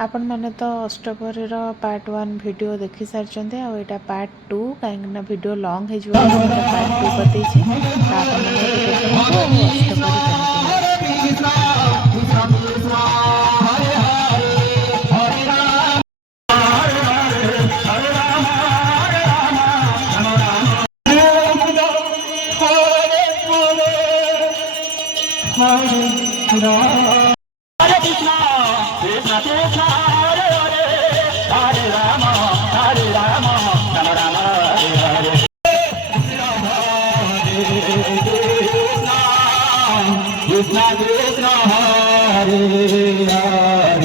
आपण मैंने तो अष्टपहरी पार्ट 1 वीडियो देखी सारी आईटा पार्ट 2 कहीं वीडियो लॉन्ग हो पार्ट 2 करदे आपण मैंने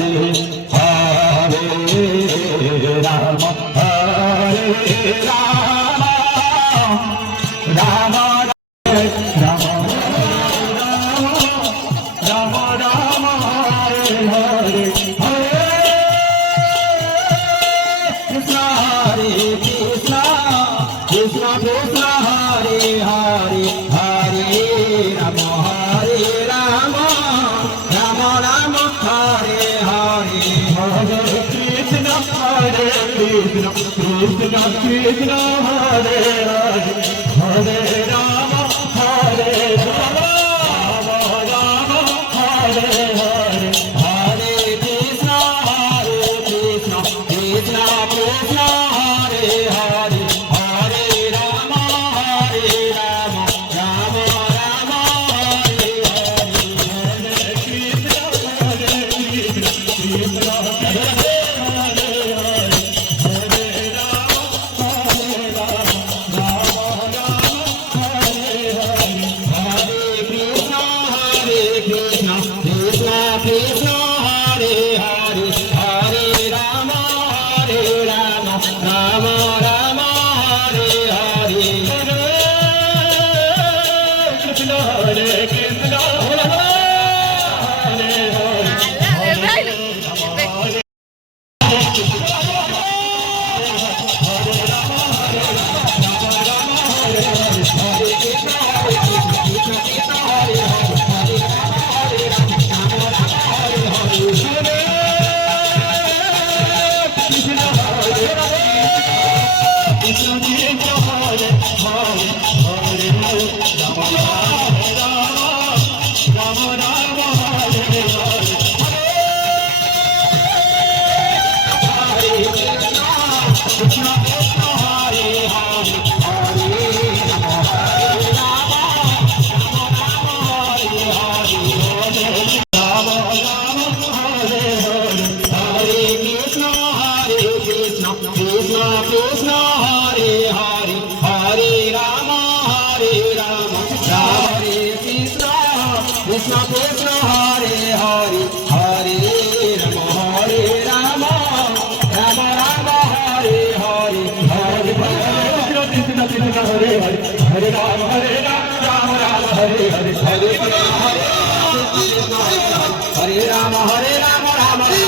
Krishna Krishna Hare Hare Hare Rama Hare Rama Rama Rama Rama Rama Hare Hare Hare Krishna Hare Krishna Krishna Krishna Hare Hare Hare Rama Krishna Krishna Hare Hare Hare Rama Hare Rama Rama Rama Hare Hare Hare Krishna Krishna Krishna Hare Hare Hare Rama Rama Rama Hare Hare Hare Krishna Krishna Krishna Krishna Hare Hare Hare Rama Hare Rama Rama Rama Hare Hare Hare Krishna Krishna Hare Hare Hare Rama Rama Rama Hare Hare Hare Krishna Hare Rama Rama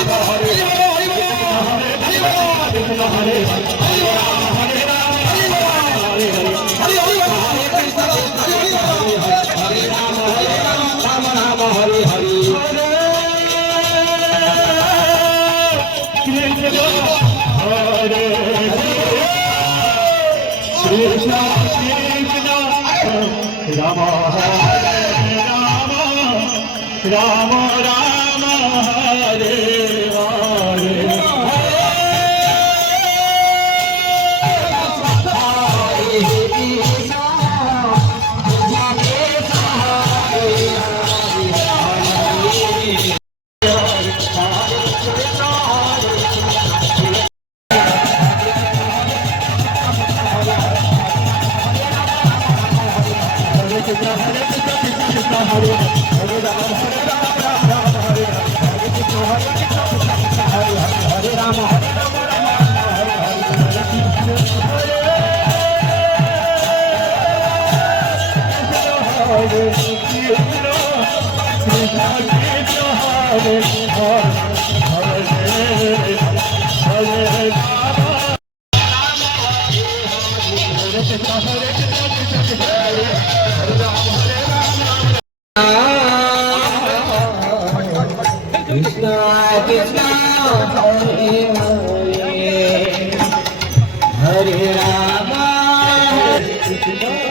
Rama Hare Krishna Hare Hare Hare Krishna Krishna Rama Hare Rama Rama Rama Hare Hare Krishna Krishna Hare Rama, Krishna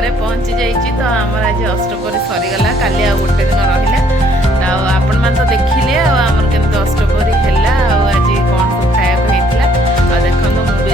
ଘରେ ପହଞ୍ଚି ଯାଇଛି ତ ଆମର ଆଜି ଅଷ୍ଟପ୍ରହରୀ ସରିଗଲା କାଲି ଆଉ ଗୋଟେ ଦିନ ରହିଲା ତ ଆଉ ଆପଣମାନେ ତ ଦେଖିଲେ ଆଉ ଆମର କେମିତି ଅଷ୍ଟପ୍ରହରୀ ହେଲା ଆଉ ଆଜି କ'ଣ ସବୁ ଖାଇବାକୁ ହେଇଥିଲା ଆଉ ଦେଖନ୍ତୁ ମୁଁ ବି